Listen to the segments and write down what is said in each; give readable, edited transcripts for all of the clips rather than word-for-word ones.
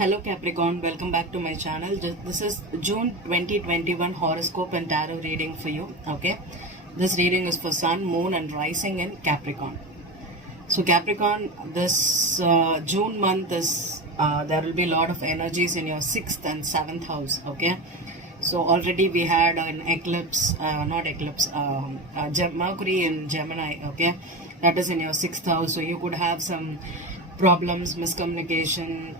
Hello Capricorn, welcome back to my channel. This is June 2021 horoscope and tarot reading for you. Okay, this reading is for Sun, Moon and Rising in Capricorn. So Capricorn, this June month is there will be a lot of energies in your 6th and 7th house. Okay, so already we had an eclipse, Mercury in Gemini. Okay, that is in your 6th house. So you could have some problems, miscommunication,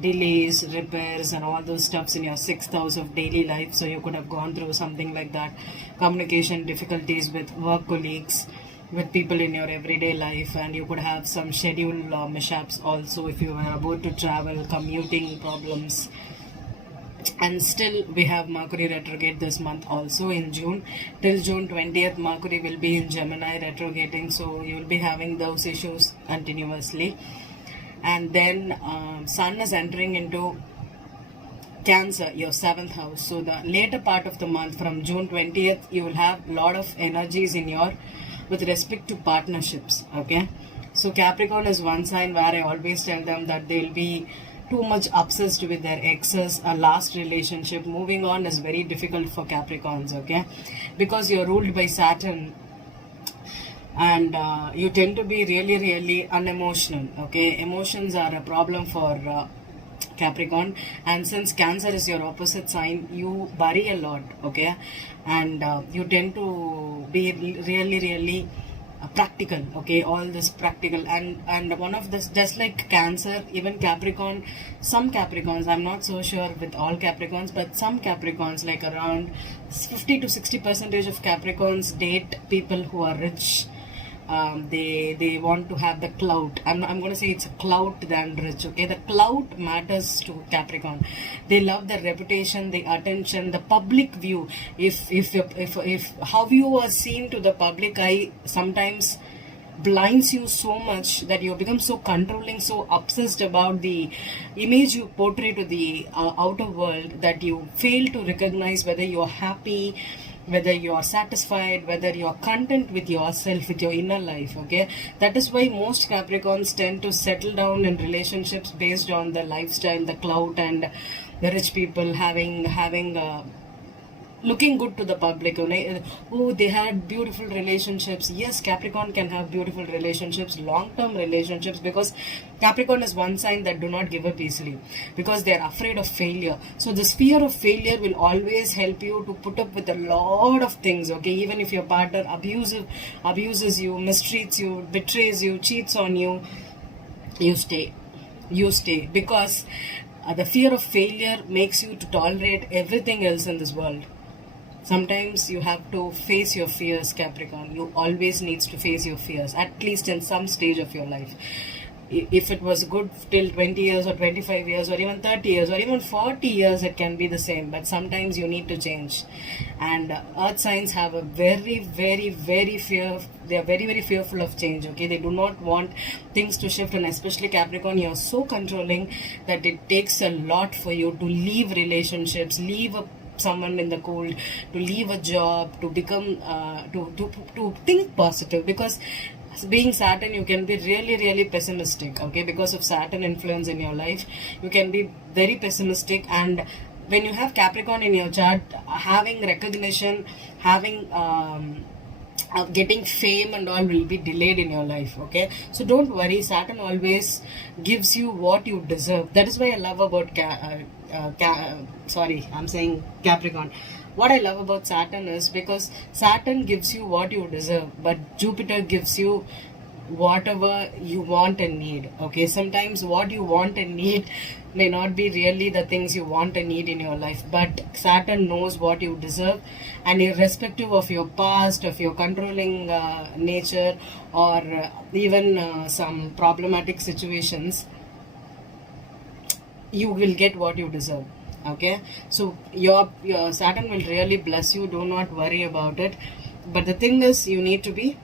delays, repairs, and all those stuffs in your 6th house of daily life. So you could have gone through something like that. Communication difficulties with work colleagues, with people in your everyday life, and you could have some schedule mishaps also if you were about to travel, commuting problems. And still we have Mercury retrograde this month also in June. Till June 20th, Mercury will be in Gemini retrograding, so you will be having those issues continuously. And then Sun is entering into Cancer, your 7th house. So the later part of the month from June 20th, you will have a lot of energies in your with respect to partnerships. Okay, so Capricorn is one sign where I always tell them that they'll be too much obsessed with their exes. A last relationship, moving on is very difficult for Capricorns. Okay, because you're ruled by Saturn, and you tend to be really unemotional. Okay, emotions are a problem for Capricorn, and since Cancer is your opposite sign, you worry a lot. Okay, and you tend to be really practical. Okay, all this practical, and one of this, just like Cancer, even Capricorn, some Capricorns, I'm not so sure with all Capricorns, but some Capricorns, like around 50 to 60% of Capricorns date people who are rich. They want to have the clout. I'm going to say it's a clout than rich. Okay, the clout matters to Capricorn. They love the reputation, the attention, the public view. If how you are seen to the public eye sometimes blinds you so much that you become so controlling, so obsessed about the image you portray to the outer world, that you fail to recognize whether you're happy, whether you are satisfied, whether you are content with yourself, with your inner life. Okay, that is why most Capricorns tend to settle down in relationships based on the lifestyle, the clout, and the rich people having looking good to the public. Oh, they had beautiful relationships. Yes, Capricorn can have beautiful relationships, long-term relationships, because Capricorn is one sign that do not give up easily, because they are afraid of failure. So this fear of failure will always help you to put up with a lot of things. Okay, even if your partner abuses you, mistreats you, betrays you, cheats on you, you stay, because the fear of failure makes you to tolerate everything else in this world. Sometimes you have to face your fears, Capricorn. You always needs to face your fears, at least in some stage of your life. If it was good till 20 years or 25 years or even 30 years or even 40 years, it can be the same. But sometimes you need to change. And earth signs have a very fear. They are very fearful of change. Okay, they do not want things to shift. And especially Capricorn, you are so controlling that it takes a lot for you to leave relationships, leave someone in the cold, to leave a job, to become to think positive, because being Saturn, you can be really pessimistic. Okay, because of Saturn influence in your life, you can be very pessimistic. And when you have Capricorn in your chart, having recognition, having getting fame and all will be delayed in your life. Okay, so don't worry, Saturn always gives you what you deserve. That is why I love about Capricorn. What I love about Saturn is because Saturn gives you what you deserve, but Jupiter gives you whatever you want and need. Okay, sometimes what you want and need may not be really the things you want and need in your life, but Saturn knows what you deserve, and irrespective of your past, of your controlling nature, or even some problematic situations, you will get what you deserve. Okay, so your Saturn will really bless you. Do not worry about it. But the thing is, you need to be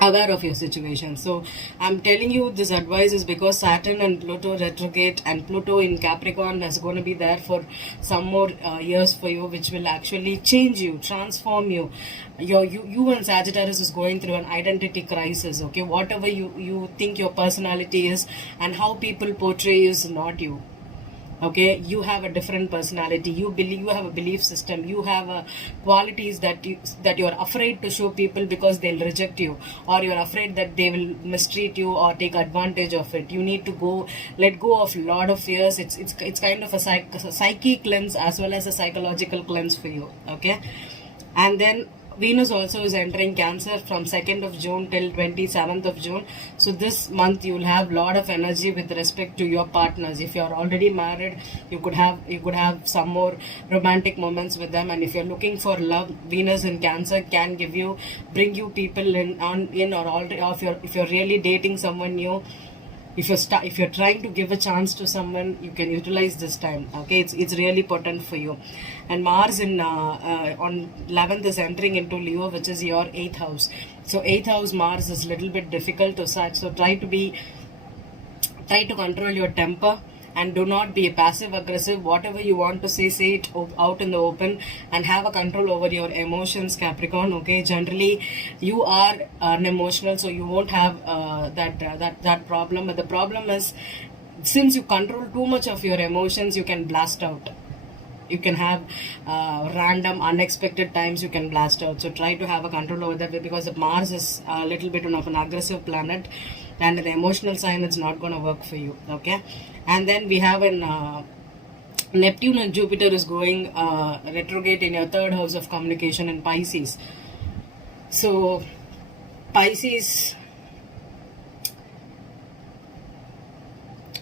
aware of your situation. So I'm telling you this advice is because Saturn and Pluto retrograde, and Pluto in Capricorn is going to be there for some more years for you, which will actually change you, transform you. You and Sagittarius is going through an identity crisis. Okay, whatever you think your personality is and how people portray is not you. Okay, you have a different personality, you believe, you have a belief system, you have qualities that you're afraid to show people because they'll reject you, or you're afraid that they will mistreat you or take advantage of it. You need to let go of a lot of fears. It's kind of a psyche cleanse as well as a psychological cleanse for you. Okay, and then Venus also is entering Cancer from 2nd of June till 27th of June. So this month you will have a lot of energy with respect to your partners. If you are already married, you could have some more romantic moments with them. And if you're looking for love, Venus in Cancer can bring you people or already, or if you're really dating someone new. If you're trying to give a chance to someone, you can utilize this time. Okay, it's really potent for you. And Mars on 11th is entering into Leo, which is your 8th house. So 8th house Mars is a little bit difficult to search. So try to control your temper, and do not be passive aggressive. Whatever you want to say it out in the open, and have a control over your emotions, Capricorn. Okay, generally you are unemotional, so you won't have that problem. But the problem is, since you control too much of your emotions, you can blast out. You can have random unexpected times you can blast out. So try to have a control over that, because Mars is a little bit of an aggressive planet, and the emotional sign is not going to work for you. Okay, and then we have Neptune and Jupiter is going retrograde in your 3rd house of communication in Pisces. So Pisces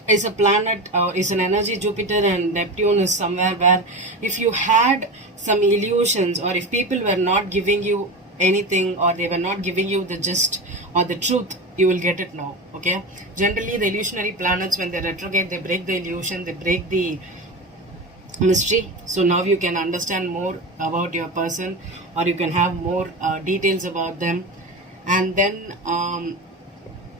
is a planet, is an energy. Jupiter and Neptune is somewhere where if you had some illusions, or if people were not giving you anything, or they were not giving you the gist or the truth, you will get it now. Okay, generally the illusionary planets, when they retrograde, they break the illusion, they break the mystery. So now you can understand more about your person, or you can have more details about them. And then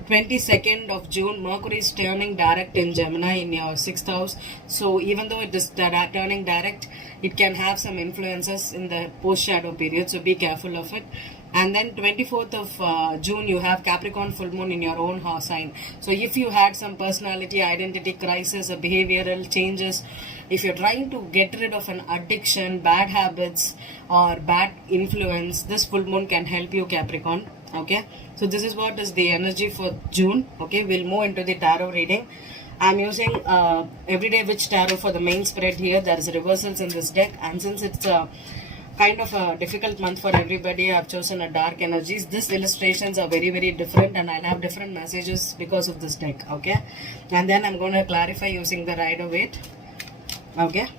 22nd of June, Mercury is turning direct in Gemini in your 6th house. So even though it is turning direct, it can have some influences in the post-shadow period. So be careful of it. And then 24th of June, you have Capricorn full moon in your own house sign. So if you had some personality, identity crisis, or behavioral changes, if you're trying to get rid of an addiction, bad habits, or bad influence, this full moon can help you, Capricorn. Okay, so this is what is the energy for June. Okay, we'll move into the tarot reading. I'm using Everyday Witch Tarot for the main spread here. There is reversals in this deck, and since it's kind of a difficult month for everybody, I've chosen a dark energies. These illustrations are very, very different, and I'll have different messages because of this deck. Okay, and then I'm going to clarify using the Rider-Waite. Okay,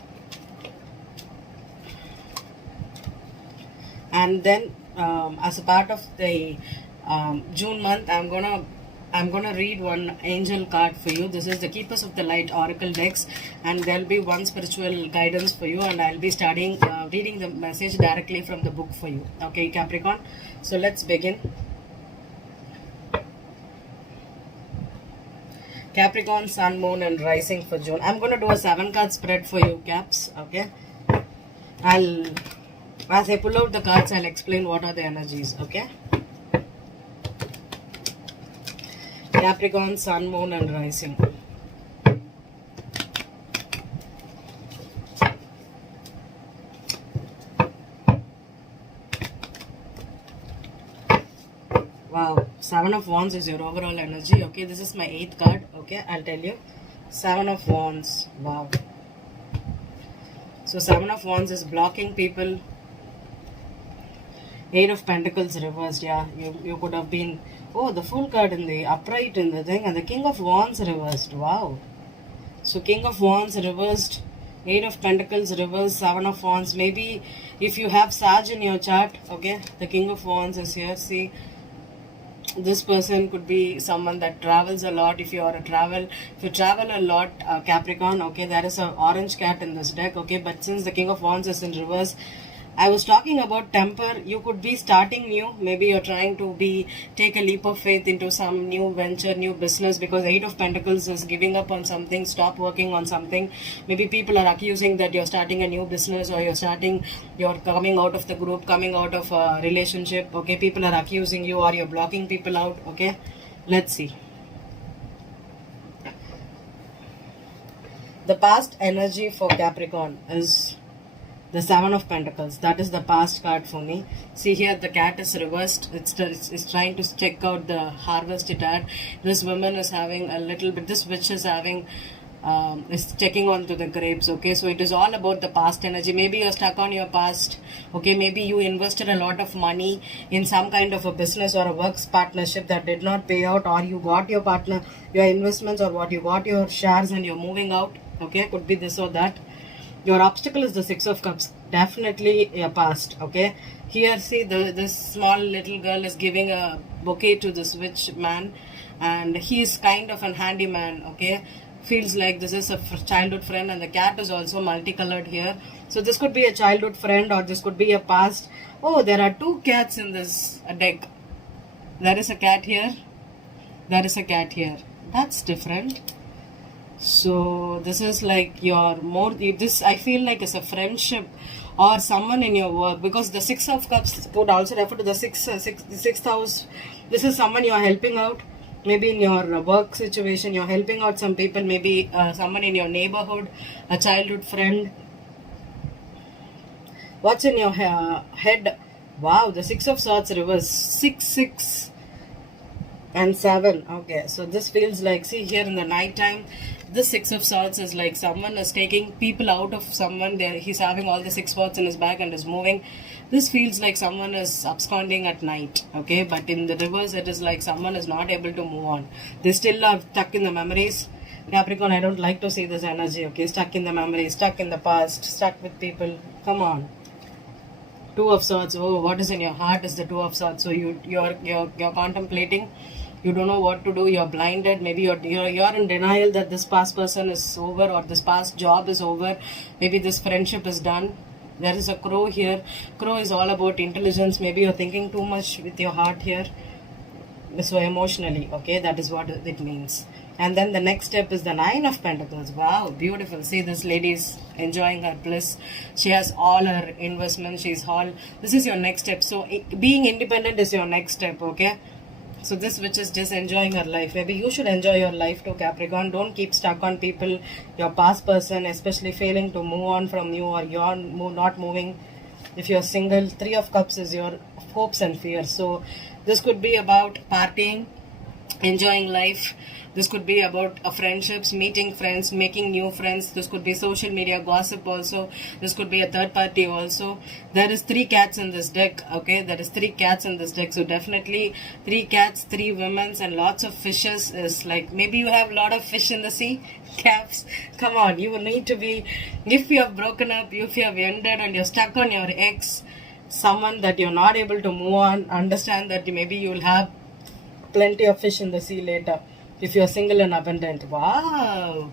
and then as a part of the June month, I'm gonna read one angel card for you. This is the Keepers of the Light Oracle decks, and there'll be one spiritual guidance for you, and I'll be reading the message directly from the book for you. Okay, Capricorn. So let's begin. Capricorn, Sun, Moon, and Rising for June. I'm gonna do a 7-card spread for you, Caps. Okay. As I pull out the cards, I'll explain what are the energies. Okay. Capricorn, Sun, Moon, and Rising. Wow, 7 of Wands is your overall energy. Okay, this is my 8th card. Okay, I'll tell you. 7 of Wands. Wow. So 7 of Wands is blocking people. 8 of Pentacles reversed. Yeah, you could have been... Oh, the Fool card in the upright in the thing, and the King of Wands reversed. Wow. So King of Wands reversed, 8 of Pentacles reversed, 7 of Wands. Maybe if you have Sag in your chart, okay, the King of Wands is here. See, this person could be someone that travels a lot. If you travel a lot, Capricorn, okay, there is an orange cat in this deck, okay, but since the King of Wands is in reverse, I was talking about temper. You could be starting new. Maybe you're trying to take a leap of faith into some new venture, new business, because 8 of Pentacles is giving up on something, stop working on something. Maybe people are accusing that you're starting a new business, or you're coming out of the group, coming out of a relationship. Okay, people are accusing you, or you're blocking people out. Okay, let's see. The past energy for Capricorn is the Seven of Pentacles. That is the past card for me. See here, the cat is reversed. It's trying to check out the harvest it had. This woman is having a little bit, this witch is having, is checking on to the grapes. Okay, so it is all about the past energy. Maybe you're stuck on your past. Okay, maybe you invested a lot of money in some kind of a business or a works partnership that did not pay out, or you got your partner, your investments, or what, you got your shares and you're moving out. Okay, could be this or that. Your obstacle is the Six of Cups. Definitely a past. Okay. Here, see, this small little girl is giving a bouquet to this witch man, and he is kind of an handyman. Okay. Feels like this is a childhood friend, and the cat is also multicolored here. So this could be a childhood friend, or this could be a past. Oh, there are two cats in this deck. There is a cat here. There is a cat here. That's different. So this is like your more, this I feel like is a friendship or someone in your work, because the Six of Cups would also refer to the sixth house. This is someone you are helping out. Maybe in your work situation, you're helping out some people. Maybe someone in your neighborhood, a childhood friend. What's in your head? Wow, the Six of Swords reverse. 6 and 7. Okay, so this feels like, see here in the night time, this Six of Swords is like someone is taking people out of someone. There, he's having all the 6 swords in his bag and is moving. This feels like someone is absconding at night. Okay, but in the reverse, it is like someone is not able to move on. They still are stuck in the memories. Capricorn, I don't like to see this energy. Okay, stuck in the memories, stuck in the past, stuck with people. Come on. Two of Swords. Oh, what is in your heart is the Two of Swords. So you're contemplating. You don't know what to do. You're blinded. Maybe you're in denial that this past person is over, or this past job is over. Maybe this friendship is done. There is a crow here. Crow is all about intelligence. Maybe you're thinking too much with your heart here. So emotionally, okay, that is what it means. And then the next step is the Nine of Pentacles. Wow, beautiful. See, this lady is enjoying her bliss. She has all her investments. She's all. This is your next step. So being independent is your next step, okay? So this witch is just enjoying her life. Maybe you should enjoy your life too, Capricorn. Don't keep stuck on people, your past person, especially failing to move on from you, or you're not moving. If you're single, Three of Cups is your hopes and fears. So this could be about partying, enjoying life. This could be about friendships, meeting friends, making new friends. This could be social media gossip also. This could be a third party also. There is 3 cats in this deck, okay? There is 3 cats in this deck. So definitely 3 cats, 3 women, and lots of fishes is like, maybe you have a lot of fish in the sea. Caps, come on, you will need to be, if you have broken up, if you have ended and you're stuck on your ex, someone that you're not able to move on, understand that maybe you'll have plenty of fish in the sea later. If you're single and abundant. Wow.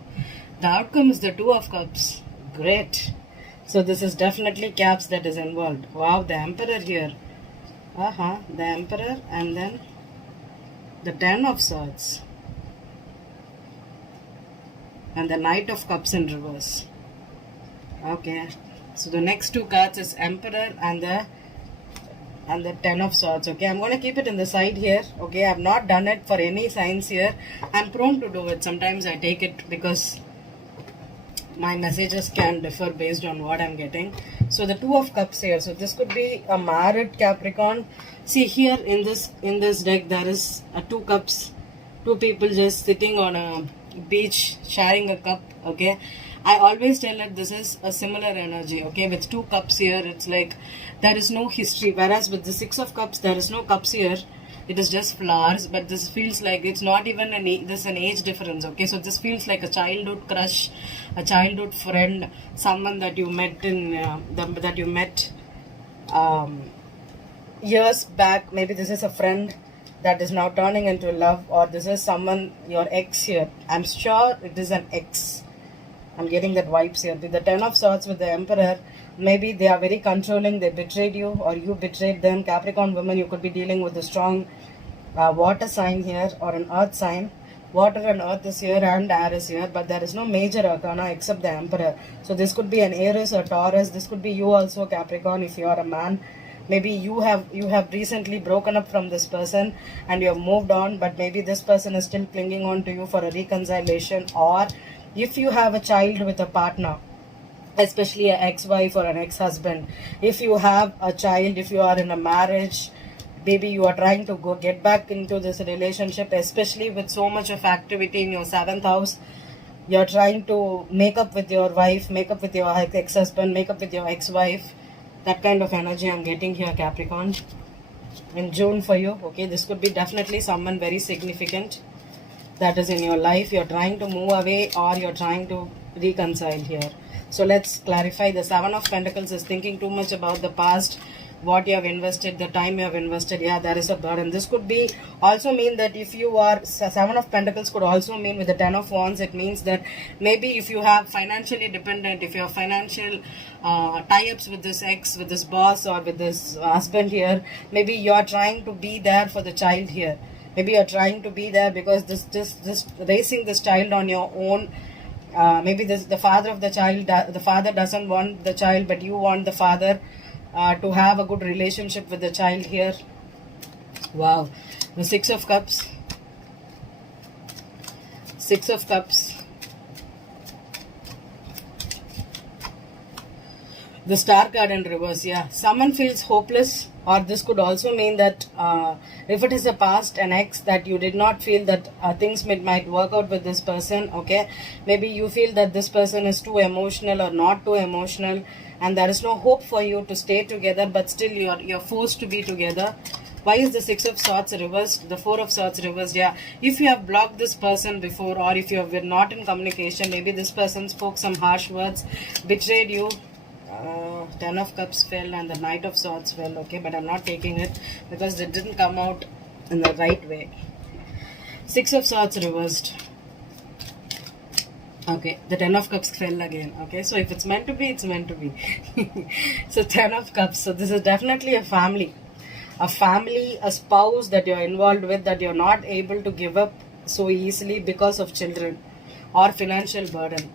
The outcome is the Two of Cups. Great. So this is definitely Caps that is involved. Wow, the Emperor here. The Emperor, and then the Ten of Swords. And the Knight of Cups in reverse. Okay. So the next 2 cards is Emperor and the Ten of Swords. Okay, I'm going to keep it in the side here. Okay, I've not done it for any signs here. I'm prone to do it. Sometimes I take it because my messages can differ based on what I'm getting. So the Two of Cups here. So this could be a married Capricorn. See here in this deck there is 2 cups. 2 people just sitting on a beach sharing a cup. Okay, I always tell that this is a similar energy. Okay, with 2 cups here, it's like there is no history. Whereas with the 6 of Cups, there is no cups here. It is just flowers. But this feels like it's not even there's an age difference. Okay, so this feels like a childhood crush, a childhood friend, someone that you met years back. Maybe this is a friend that is now turning into love, or this is someone, your ex here. I'm sure it is an ex. I'm getting that vibes here. With the Ten of Swords with the Emperor, maybe they are very controlling. They betrayed you, or you betrayed them. Capricorn woman, you could be dealing with a strong water sign here, or an earth sign. Water and earth is here and air is here, but there is no major arcana except the Emperor. So this could be an Aries or Taurus. This could be you also, Capricorn, if you are a man. Maybe you have recently broken up from this person and you have moved on, but maybe this person is still clinging on to you for a reconciliation, or if you have a child with a partner, especially an ex-wife or an ex-husband, if you have a child, if you are in a marriage, maybe you are trying to go get back into this relationship, especially with so much of activity in your 7th house, you're trying to make up with your wife, make up with your ex-husband, make up with your ex-wife. That kind of energy I'm getting here, Capricorn, in June for you. Okay, this could be definitely someone very significant that is in your life. You're trying to move away or you're trying to reconcile here. So let's clarify. The 7 of Pentacles is thinking too much about the past, what you have invested, the time you have invested. Yeah, there is a burden. This could be also mean that if you are 7 of Pentacles could also mean with the 10 of Wands, it means that maybe if you have financially dependent, if you have financial tie-ups with this ex, with this boss or with this husband here, maybe you are trying to be there for the child here. Maybe you're trying to be there because this raising this child on your own. Maybe the father of the child, the father doesn't want the child, but you want the father to have a good relationship with the child here. Wow. The 6 of Cups. 6 of Cups. The Star card in reverse. Yeah, someone feels hopeless, or this could also mean that if it is a past, an ex, that you did not feel that things might work out with this person. Okay, maybe you feel that this person is too emotional or not too emotional, and there is no hope for you to stay together, but still you're forced to be together. Why is the 6 of Swords reversed? The 4 of Swords reversed. Yeah, if you have blocked this person before, or if you have been not in communication, maybe this person spoke some harsh words, betrayed you. 10 of Cups fell and the Knight of Swords fell. Okay, but I'm not taking it because it didn't come out in the right way. 6 of Swords reversed. Okay, the 10 of Cups fell again. Okay, so if it's meant to be, it's meant to be. So 10 of Cups. So this is definitely a family, a spouse that you're involved with, that you're not able to give up so easily because of children or financial burden.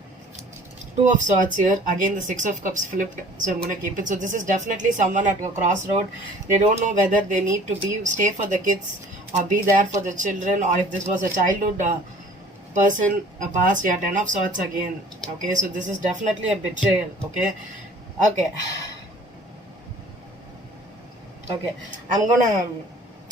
2 of Swords here. Again, the 6 of Cups flipped, so I'm going to keep it. So this is definitely someone at a crossroad. They don't know whether they need to stay for the kids or be there for the children, or if this was a childhood person, a past. Yeah, 10 of Swords again. Okay, so this is definitely a betrayal. Okay, okay, okay.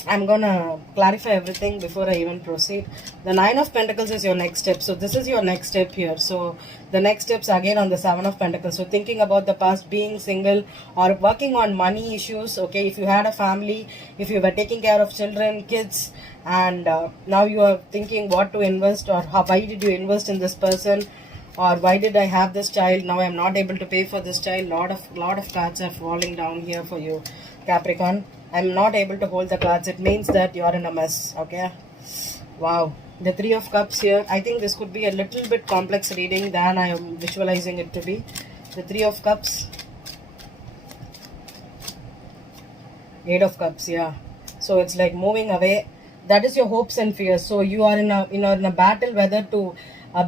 I'm gonna clarify everything before I even proceed. The 9 of Pentacles is your next step. So this is your next step here. So the next steps again on the 7 of Pentacles. So thinking about the past, being single, or working on money issues. Okay, if you had a family, if you were taking care of children, kids, and now you are thinking what to invest, or why did you invest in this person, or why did I have this child, now I'm not able to pay for this child. Lot of cards are falling down here for you, Capricorn. I'm not able to hold the cards. It means that you're in a mess. Okay, wow. The 3 of Cups here. I think this could be a little bit complex reading than I am visualizing it to be. The 3 of Cups. 8 of Cups. Yeah, so it's like moving away. That is your hopes and fears. So you are in a battle whether to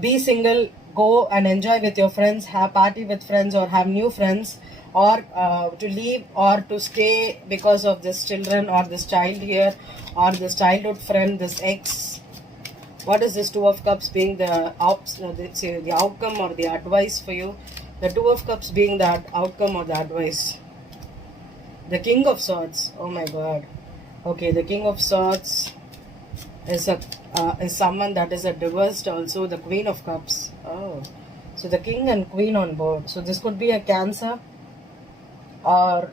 be single, go and enjoy with your friends, have party with friends, or have new friends, or to leave or to stay because of this children or this child here, or this childhood friend, this ex. What is this 2 of Cups being the outcome or the advice for you? The 2 of Cups being the outcome or the advice. The King of Swords. Oh my God. Okay, the King of Swords is someone that is a divorced also. The Queen of Cups. Oh, so the King and Queen on board. So this could be a Cancer, or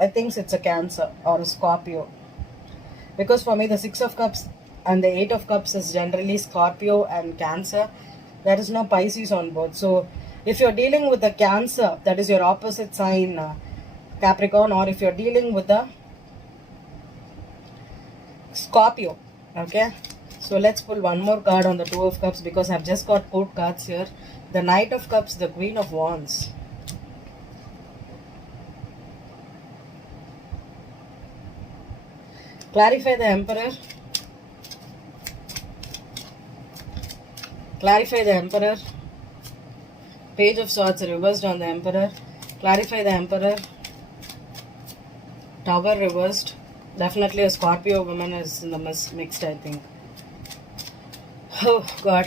I think it's a Cancer or a Scorpio, because for me the 6 of Cups and the 8 of Cups is generally Scorpio and Cancer. There is no Pisces on board. So if you're dealing with the Cancer, that is your opposite sign, Capricorn, or if you're dealing with the Scorpio. Okay, so let's pull one more card on the 2 of Cups, because I've just got 4 cards here. The Knight of Cups, the Queen of Wands. Clarify the Emperor. Clarify the Emperor. Page of Swords reversed on the Emperor. Clarify the Emperor. Tower reversed. Definitely a Scorpio woman is in the mixed, I think. Oh God.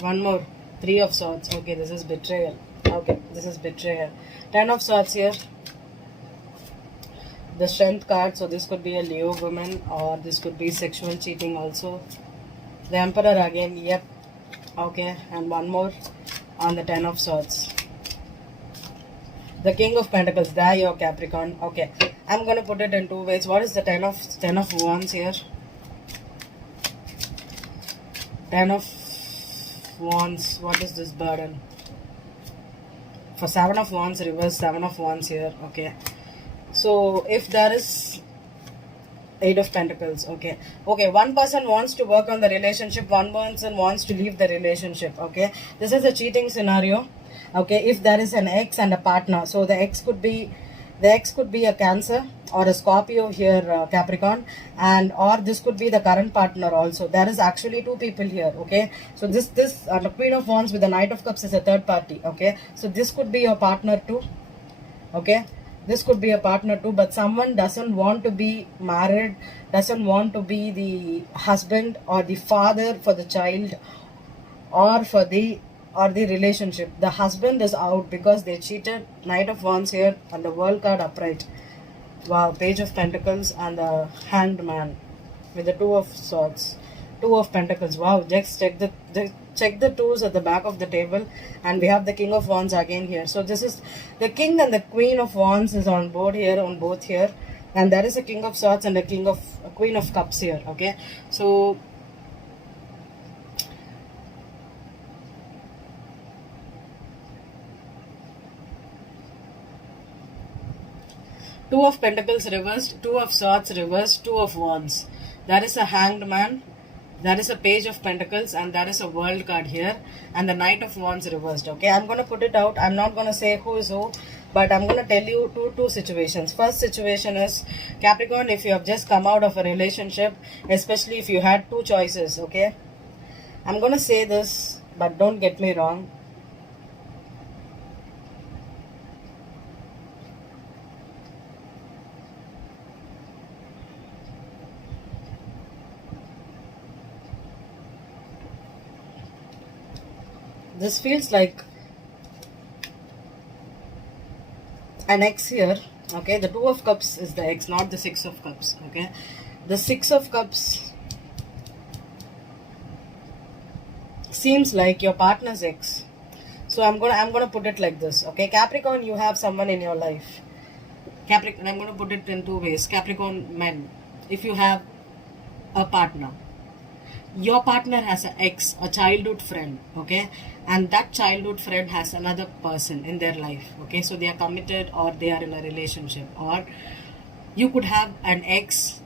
One more. Three of Swords. Okay, this is betrayal. Okay, this is betrayal. Ten of Swords here. The Strength card. So this could be a Leo woman, or this could be sexual cheating also. The Emperor again. Yep. Okay, and one more on the Ten of Swords. The King of Pentacles. There you are, Capricorn. Okay, I'm gonna put it in two ways. What is the Ten of Wands here? Ten of Wands. What is this burden? For Seven of Wands, reverse Seven of Wands here. Okay, so if there is Eight of Pentacles. Okay, one person wants to work on the relationship, one person wants to leave the relationship. Okay, this is a cheating scenario. Okay, if there is an ex and a partner, so the ex could be a Cancer or a Scorpio here, Capricorn, and or this could be the current partner also. There is actually two people here. Okay, so this the Queen of Wands with the Knight of Cups is a third party. Okay, so this could be your partner too. Okay, this could be a partner too, but someone doesn't want to be married, doesn't want to be the husband or the father for the child, or the relationship. The husband is out because they cheated. Knight of Wands here and the World card upright. Wow, Page of Pentacles and the Hanged Man with the Two of Swords, Two of Pentacles. Wow, just check the twos at the back of the table, and we have the King of Wands again here. So this is the King and the Queen of Wands is on board here, on both here, and there is a King of Swords and a Queen of Cups here. Okay, so Two of Pentacles reversed, Two of Swords reversed, Two of Wands. There is a Hanged Man, there is a Page of Pentacles, and there is a World card here, and the Knight of Wands reversed. Okay, I'm going to put it out. I'm not going to say who is who, but I'm going to tell you two situations. First situation is, Capricorn, if you have just come out of a relationship, especially if you had two choices. Okay, I'm going to say this, but don't get me wrong. This feels like an ex here. Okay, the Two of Cups is the ex, not the Six of Cups. Okay, the Six of Cups seems like your partner's ex. So I'm gonna put it like this. Okay, Capricorn, you have someone in your life. Capricorn, I'm gonna put it in two ways. Capricorn men, if you have a partner, your partner has an ex, a childhood friend. Okay, and that childhood friend has another person in their life. Okay, so they are committed or they are in a relationship, or you could have an ex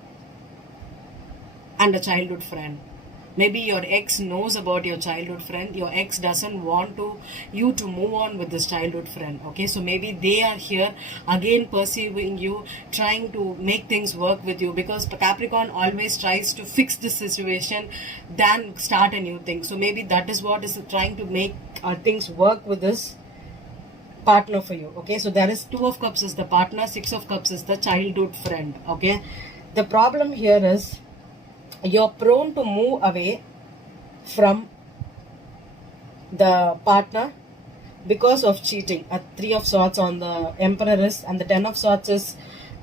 and a childhood friend. Maybe your ex knows about your childhood friend. Your ex doesn't want you to move on with this childhood friend. Okay, so maybe they are here again pursuing you, trying to make things work with you, because Capricorn always tries to fix this situation than start a new thing. So maybe that is what is trying to make things work with this partner for you. Okay, so there is Two of Cups is the partner, Six of Cups is the childhood friend. Okay, the problem here is you're prone to move away from the partner because of cheating. A Three of Swords on the Empress, and the Ten of Swords is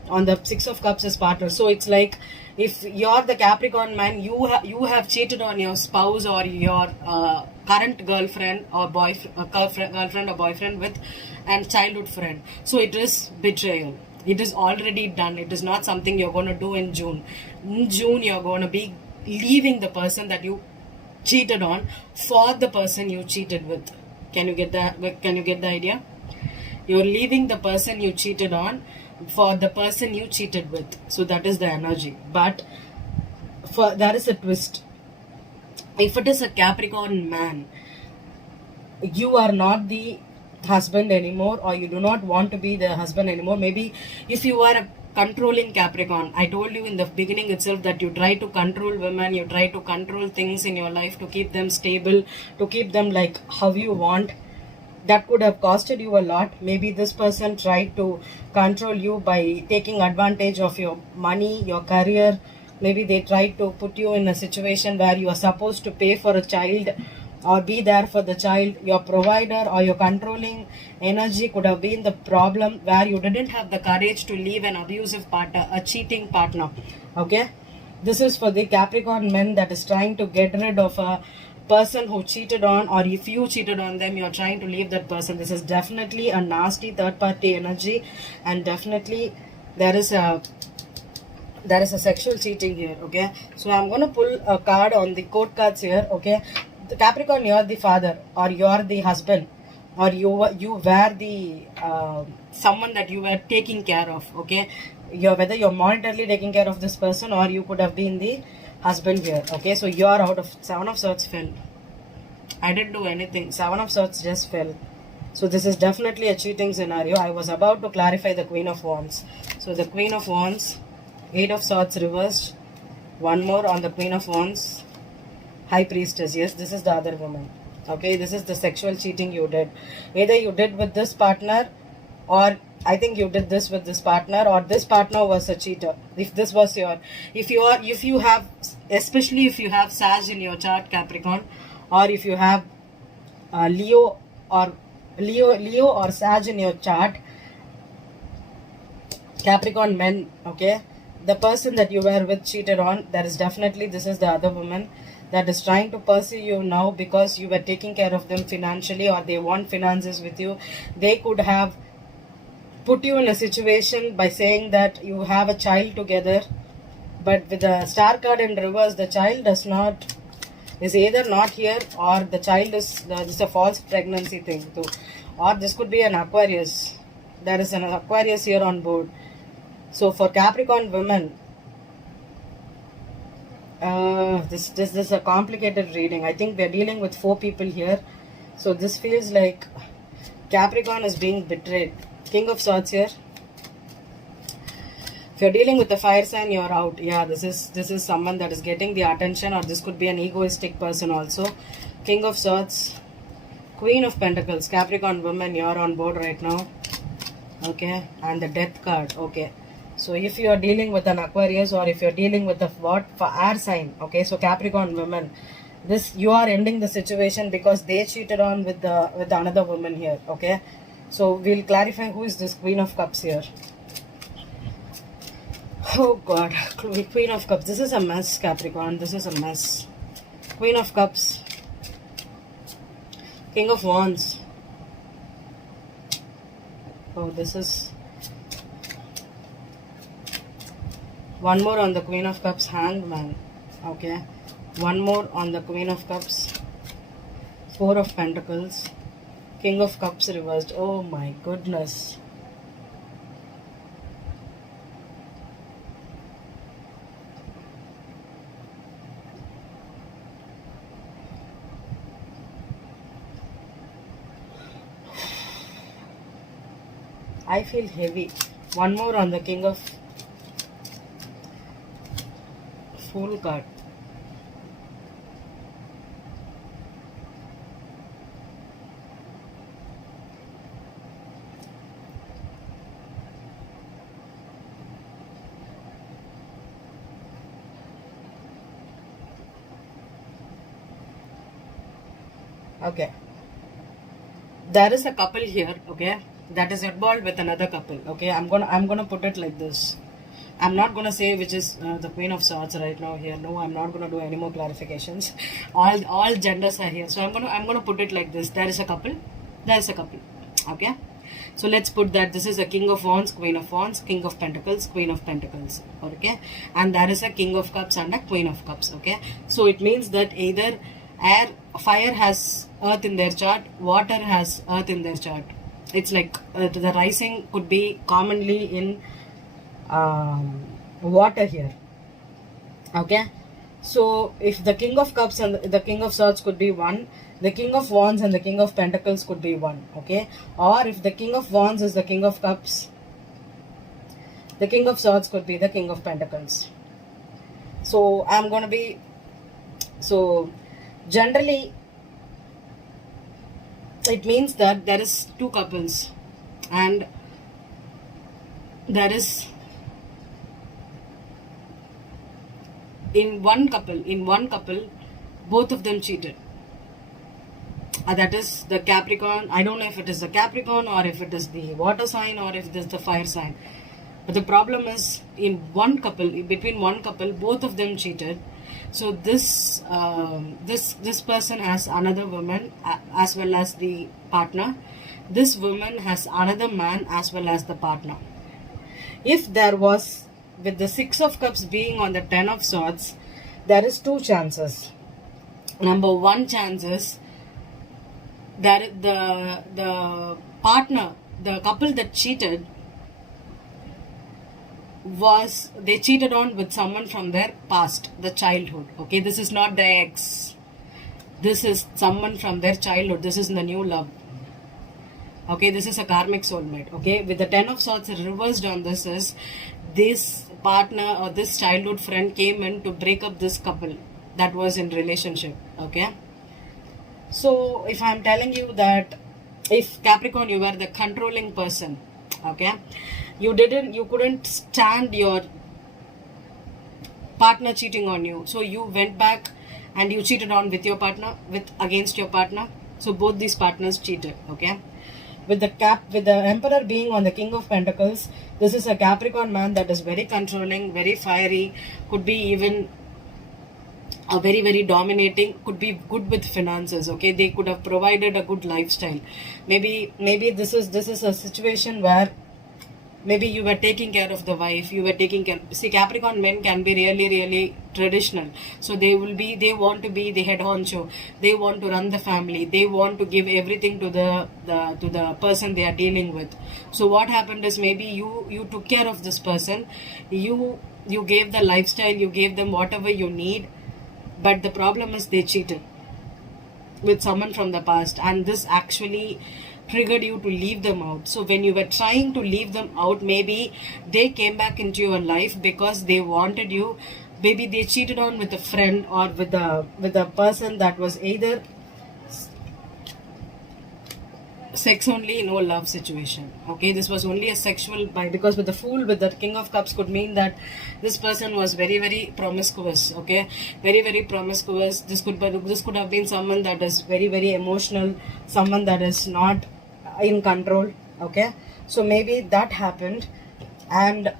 on the Six of Cups is partner. So it's like, if you're the Capricorn man, you have cheated on your spouse or your current girlfriend or girlfriend or boyfriend with and childhood friend. So it is betrayal. It is already done. It is not something you're going to do in June. In June, you're going to be leaving the person that you cheated on for the person you cheated with. Can you get that? Can you get the idea? You're leaving the person you cheated on for the person you cheated with. So that is the energy. But there is a twist. If it is a Capricorn man, you are not the husband anymore, or you do not want to be the husband anymore. Maybe if you are a controlling Capricorn, I told you in the beginning itself that you try to control women, you try to control things in your life to keep them stable, to keep them like how you want. That could have costed you a lot. Maybe this person tried to control you by taking advantage of your money, your career. Maybe they tried to put you in a situation where you are supposed to pay for a child or be there for the child. Your provider or your controlling energy could have been the problem, where you didn't have the courage to leave an abusive partner, a cheating partner. Okay, this is for the Capricorn men that is trying to get rid of a person who cheated on, or if you cheated on them, you're trying to leave that person. This is definitely a nasty third party energy, and definitely there is a sexual cheating here. Okay, so I'm going to pull a card on the court cards here. Okay, the Capricorn, you're the father, or you're the husband, or you were the someone that you were taking care of. Okay, whether you're monetarily taking care of this person, or you could have been the husband here. Okay, so you're out of Seven of Swords fell. I didn't do anything. Seven of Swords just fell. So this is definitely a cheating scenario. I was about to clarify the Queen of Wands. So the Queen of Wands, Eight of Swords reversed. One more on the Queen of Wands. High Priestess. Yes, this is the other woman. Okay, this is the sexual cheating you did. Either you did with this partner, or I think you did this with this partner, or this partner was a cheater. If this was your, if you have, especially if you have Sag in your chart, Capricorn, or if you have Leo or Sag in your chart, Capricorn men, okay, the person that you were with cheated on. There is definitely, this is the other woman that is trying to pursue you now because you were taking care of them financially, or they want finances with you. They could have put you in a situation by saying that you have a child together, but with the star card in reverse, the child is either not here, or the child is this is a false pregnancy thing too, or this could be an Aquarius. There is an Aquarius here on board. So for Capricorn women, this is a complicated reading. I think we're dealing with 4 people here. So this feels like Capricorn is being betrayed. King of Swords here. If you're dealing with the fire sign, you're out. Yeah, this is someone that is getting the attention, or this could be an egoistic person also. King of Swords. Queen of Pentacles. Capricorn woman, you're on board right now. Okay, and the Death card. Okay, so if you are dealing with an Aquarius, or if you're dealing with the for air sign, okay, so Capricorn women, this, you are ending the situation because they cheated on with the another woman here. Okay, so we'll clarify who is this Queen of Cups here. Oh God, Queen of Cups. This is a mess, Capricorn. This is a mess. Queen of Cups. King of Wands. Oh, this is one more on the Queen of Cups. Hanged Man. Okay, one more on the Queen of Cups. Four of Pentacles. King of Cups reversed. Oh my goodness. I feel heavy. One more on the King of Fool card. Okay. There is a couple here, okay, that is involved with another couple. Okay, I'm gonna put it like this. I'm not gonna say which is the Queen of Swords right now here. No, I'm not gonna do any more clarifications. All genders are here, so I'm gonna put it like this. There is a couple. There is a couple. Okay, so let's put that this is a King of Wands, Queen of Wands, King of Pentacles, Queen of Pentacles. Okay, and there is a King of Cups and a Queen of Cups. Okay, so it means that either fire has earth in their chart, water has earth in their chart. It's like the rising could be commonly in water here. Okay, so if the King of Cups and the King of Swords could be one, the King of Wands and the King of Pentacles could be one. Okay, or if the King of Wands is the King of Cups, the King of Swords could be the King of Pentacles. So I'm gonna be, so generally it means that there is 2 couples, and there is in one couple both of them cheated. that is the Capricorn. I don't know if it is the Capricorn or if it is the water sign or if it is the fire sign. But the problem is in one couple, between one couple, both of them cheated. So this person has another woman as well as the partner. This woman has another man as well as the partner. If there was, with the Six of Cups being on the Ten of Swords, there is two chances. Number one chance is that the partner, the couple that cheated, they cheated on with someone from their past, the childhood. Okay, this is not the ex. This is someone from their childhood. This is the new love. Okay, this is a karmic soulmate. Okay, with the Ten of Swords reversed on this is this partner or this childhood friend came in to break up this couple that was in relationship. Okay, so if I'm telling you that if Capricorn, you were the controlling person, okay, you couldn't stand your partner cheating on you, so you went back and you cheated on with your partner, against your partner. So both these partners cheated. Okay, with the Emperor being on the King of Pentacles, this is a Capricorn man that is very controlling, very fiery, could be even a very, very dominating, could be good with finances. Okay, they could have provided a good lifestyle. Maybe this is a situation where maybe you were taking care of the wife, you were taking care. See, Capricorn men can be really, really traditional. So they want to be the head honcho. They want to run the family. They want to give everything to the person they are dealing with. So what happened is maybe you took care of this person. You gave the lifestyle, you gave them whatever you need. But the problem is they cheated with someone from the past, and this actually triggered you to leave them out. So when you were trying to leave them out, maybe they came back into your life because they wanted you. Maybe they cheated on with a friend or with a person that was either sex only, no love situation. Okay, this was only a sexual because with the Fool, with the King of Cups, could mean that this person was very, very promiscuous. Okay, very, very promiscuous. This could have been someone that is very, very emotional, someone that is not in control. Okay, so maybe that happened, and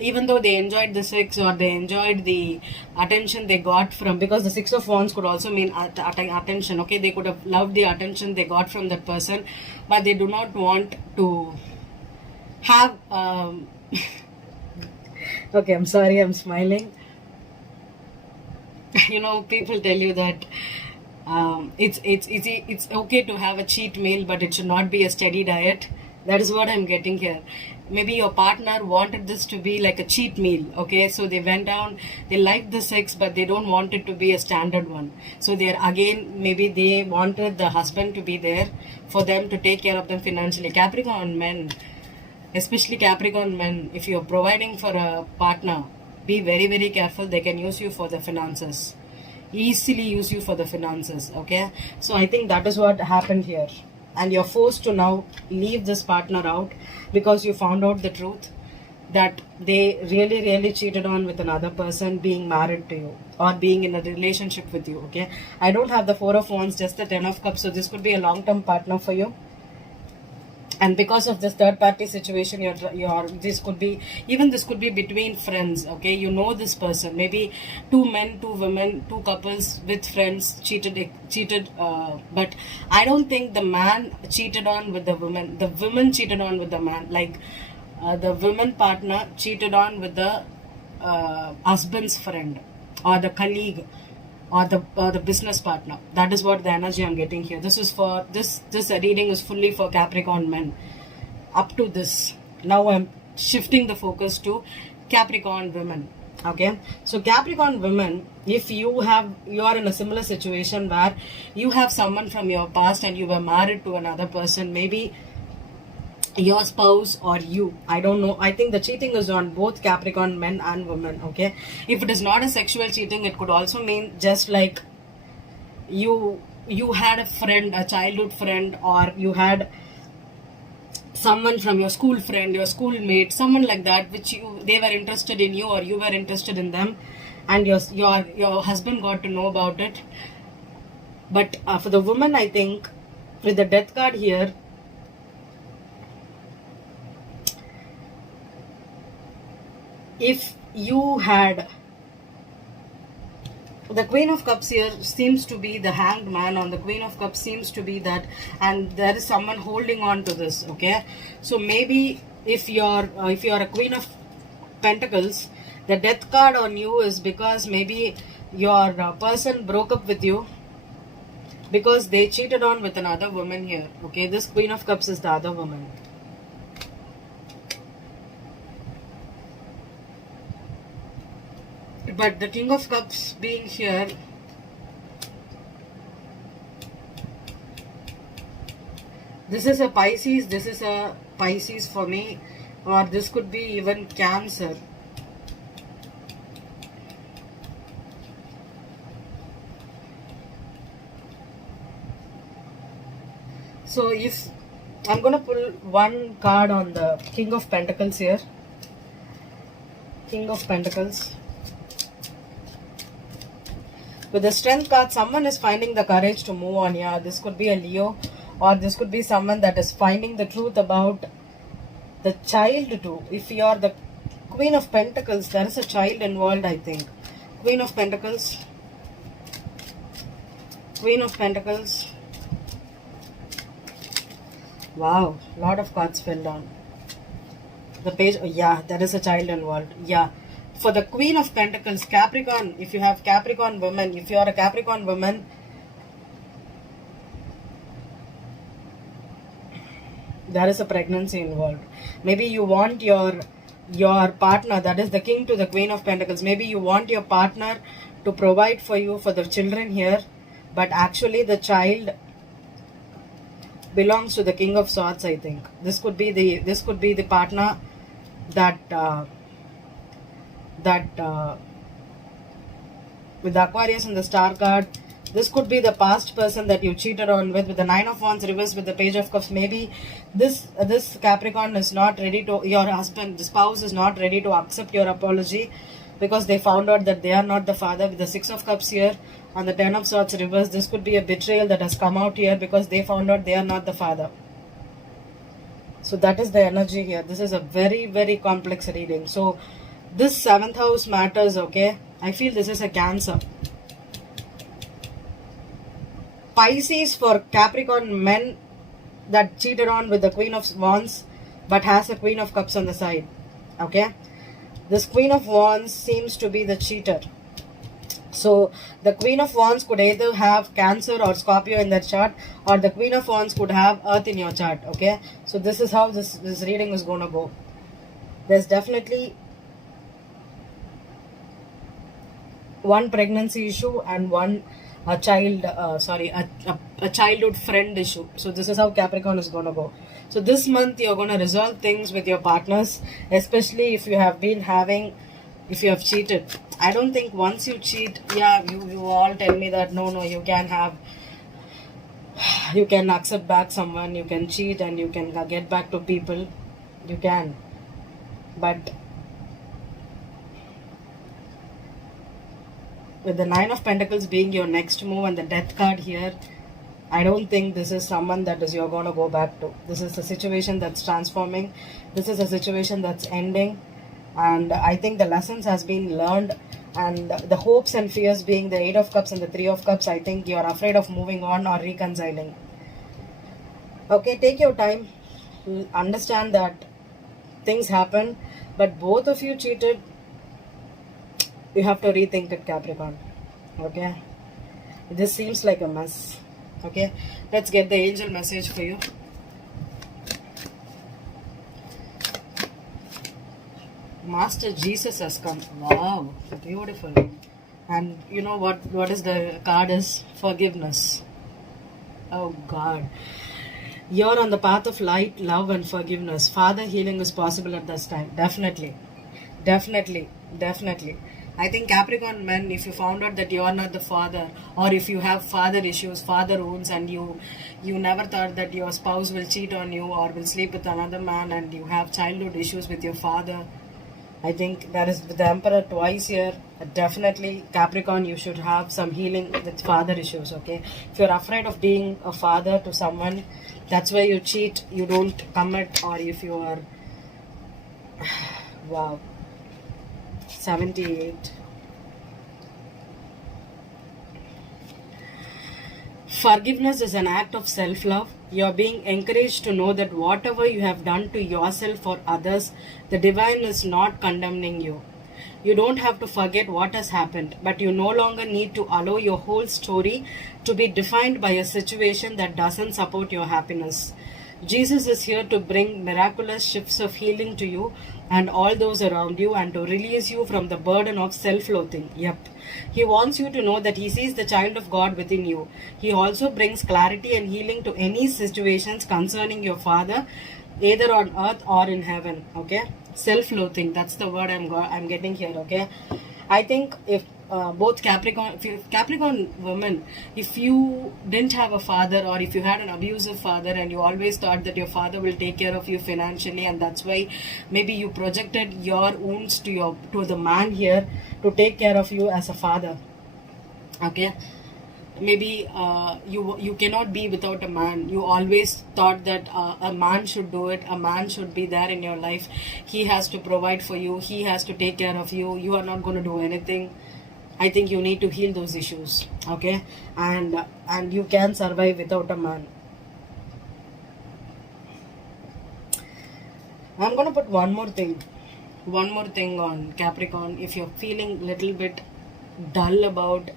even though they enjoyed the sex or they enjoyed the attention they got from, because the Six of Wands could also mean attention. Okay, they could have loved the attention they got from that person, but they do not want to have okay, I'm sorry, I'm smiling. People tell you that it's okay to have a cheat meal, but it should not be a steady diet. That is what I'm getting here. Maybe your partner wanted this to be like a cheat meal. Okay, so they went down, they liked the sex, but they don't want it to be a standard one. So maybe they wanted the husband to be there for them to take care of them financially. Capricorn men, especially Capricorn men, if you're providing for a partner, be very, very careful. They can use you for the finances, easily use you for the finances. Okay, so I think that is what happened here, and you're forced to now leave this partner out because you found out the truth that they really, really cheated on with another person being married to you or being in a relationship with you. Okay, I don't have the Four of Wands, just the Ten of Cups, so this could be a long-term partner for you. And because of this third party situation, this could be between friends. Okay, you know this person, maybe two men, two women, two couples with friends cheated, but I don't think the man cheated on with the woman cheated on with the man. Like the women partner cheated on with the husband's friend or the colleague or the business partner. That is what the energy I'm getting here. This is for this reading is fully for Capricorn men. Up to this, now I'm shifting the focus to Capricorn women. Okay, so Capricorn women, if you are in a similar situation where you have someone from your past and you were married to another person, maybe your spouse or you, I don't know. I think the cheating is on both Capricorn men and women. Okay, if it is not a sexual cheating, it could also mean just like you had a friend, a childhood friend, or you had someone from your school friend, your schoolmate, someone like that, they were interested in you or you were interested in them, and your husband got to know about it. But for the woman, I think with the death card here, if you had the Queen of Cups here seems to be the Hanged Man, on the Queen of Cups seems to be that, and there is someone holding on to this. Okay, so maybe if you're a Queen of Pentacles, the death card on you is because maybe your person broke up with you because they cheated on with another woman here. Okay, this Queen of Cups is the other woman. But the King of Cups being here, this is a Pisces for me, or this could be even Cancer. So if I'm going to pull one card on the King of Pentacles here. King of Pentacles. With the Strength card, someone is finding the courage to move on. Yeah, this could be a Leo, or this could be someone that is finding the truth about the child too. If you are the Queen of Pentacles, there is a child involved, I think. Queen of Pentacles. Queen of Pentacles. Wow, lot of cards fell down. The page, oh yeah, there is a child involved. Yeah. For the Queen of Pentacles, Capricorn, if you have Capricorn woman, if you are a Capricorn woman, there is a pregnancy involved. Maybe you want your partner, that is the King to the Queen of Pentacles, maybe you want your partner to provide for you for the children here, but actually the child belongs to the King of Swords, I think. This could be the partner that with the Aquarius and the Star card, this could be the past person that you cheated on with the Nine of Wands reversed with the Page of Cups. Maybe this Capricorn is not ready to, your husband, the spouse is not ready to accept your apology because they found out that they are not the father. With the Six of Cups here on the Ten of Swords reversed, this could be a betrayal that has come out here because they found out they are not the father. So that is the energy here. This is a very, very complex reading. So this 7th house matters, okay? I feel this is a Cancer. Pisces for Capricorn men that cheated on with the Queen of Wands but has a Queen of Cups on the side, okay? This Queen of Wands seems to be the cheater. So the Queen of Wands could either have Cancer or Scorpio in their chart, or the Queen of Wands could have Earth in your chart, okay? So this is how this reading is going to go. There's definitely one pregnancy issue and one a childhood friend issue. So this is how Capricorn is going to go. So this month you're going to resolve things with your partners, especially if you have cheated. I don't think once you cheat, yeah, you all tell me that no, you can accept back someone, you can cheat and you can get back to people. You can. But with the Nine of Pentacles being your next move and the Death card here, I don't think this is someone that is you're going to go back to. This is a situation that's transforming. This is a situation that's ending. And I think the lessons has been learned. And the hopes and fears being the Eight of Cups and the Three of Cups, I think you're afraid of moving on or reconciling. Okay, take your time. Understand that things happen. But both of you cheated. You have to rethink it, Capricorn. Okay, this seems like a mess. Okay, let's get the angel message for you. Master Jesus has come. Wow, beautiful. And you know what is the card is? Forgiveness. Oh God, you're on the path of light, love and forgiveness. Father healing is possible at this time. Definitely. I think Capricorn men, if you found out that you are not the father, or if you have father issues, father wounds, and you never thought that your spouse will cheat on you or will sleep with another man, and you have childhood issues with your father, I think that is with the Emperor twice here. Definitely, Capricorn, you should have some healing with father issues, okay? If you're afraid of being a father to someone, that's why you cheat, you don't commit, or if you are. Wow. 78. Forgiveness is an act of self love. You are being encouraged to know that whatever you have done to yourself or others, the divine is not condemning you. You don't have to forget what has happened, but you no longer need to allow your whole story to be defined by a situation that doesn't support your happiness. Jesus is here to bring miraculous shifts of healing to you and all those around you and to release you from the burden of self loathing. Yep. He wants you to know that He sees the child of God within you. He also brings clarity and healing to any situations concerning your Father, either on earth or in heaven. Okay? Self loathing, that's the word I'm getting here. Okay? I think if both Capricorn women, if you didn't have a father or if you had an abusive father and you always thought that your father will take care of you financially, and that's why maybe you projected your wounds to the man here to take care of you as a father. Okay, maybe you cannot be without a man. You always thought that a man should do it, a man should be there in your life, he has to provide for you, he has to take care of you, you are not going to do anything. I think you need to heal those issues, okay? And you can survive without a man. I'm gonna put one more thing on Capricorn. If you're feeling little bit dull about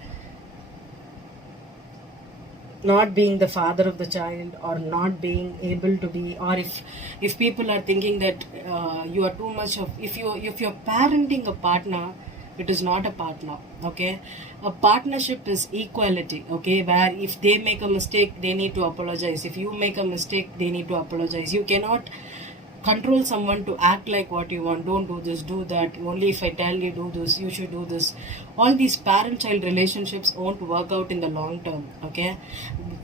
not being the father of the child or not being able to be, or if people are thinking that you are too much of, if you're parenting a partner, it is not a partner. Okay, a partnership is equality. Okay, where if they make a mistake, they need to apologize. If you make a mistake, they need to apologize. You cannot control someone to act like what you want. Don't do this, do that. Only if I tell you do this, you should do this. All these parent-child relationships won't work out in the long term. Okay,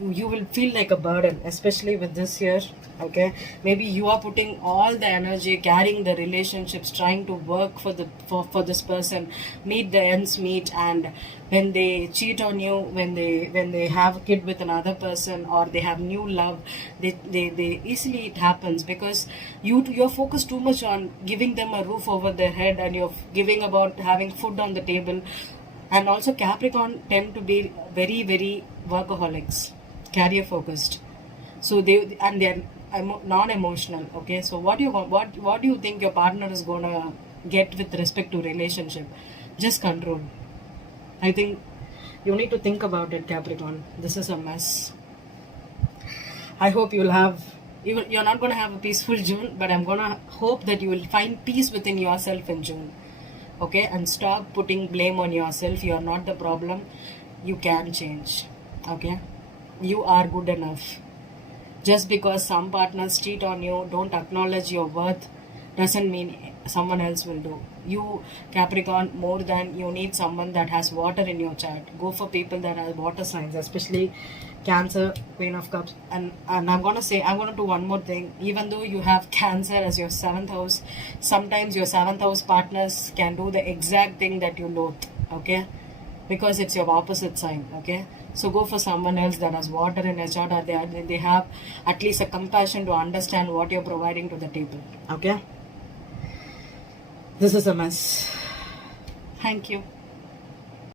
you will feel like a burden, especially with this year. Okay, maybe you are putting all the energy, carrying the relationships, trying to work for this person, meet the ends meet, and when they cheat on you, when they have a kid with another person, or they have new love, they easily, it happens because you're focused too much on giving them a roof over their head, and you're giving about having food on the table. And also Capricorn tend to be very, very workaholics, career focused, so they're non-emotional. Okay, so what do you think your partner is gonna get with respect to relationship? Just control. I think you need to think about it, Capricorn. This is a mess. I hope you're not going to have a peaceful June, but I'm going to hope that you will find peace within yourself in June. Okay, and stop putting blame on yourself. You are not the problem. You can change. Okay, you are good enough. Just because some partners cheat on you, don't acknowledge your worth, doesn't mean someone else will do. You, Capricorn, more than you need someone that has water in your chart. Go for people that have water signs, especially Cancer, Queen of Cups. And I'm going to do one more thing. Even though you have Cancer as your 7th house, sometimes your 7th house partners can do the exact thing that you loathe. Okay, because it's your opposite sign. Okay, so go for someone else that has water in their chart, or they have at least a compassion to understand what you're providing to the table. Okay, this is a mess. Thank you.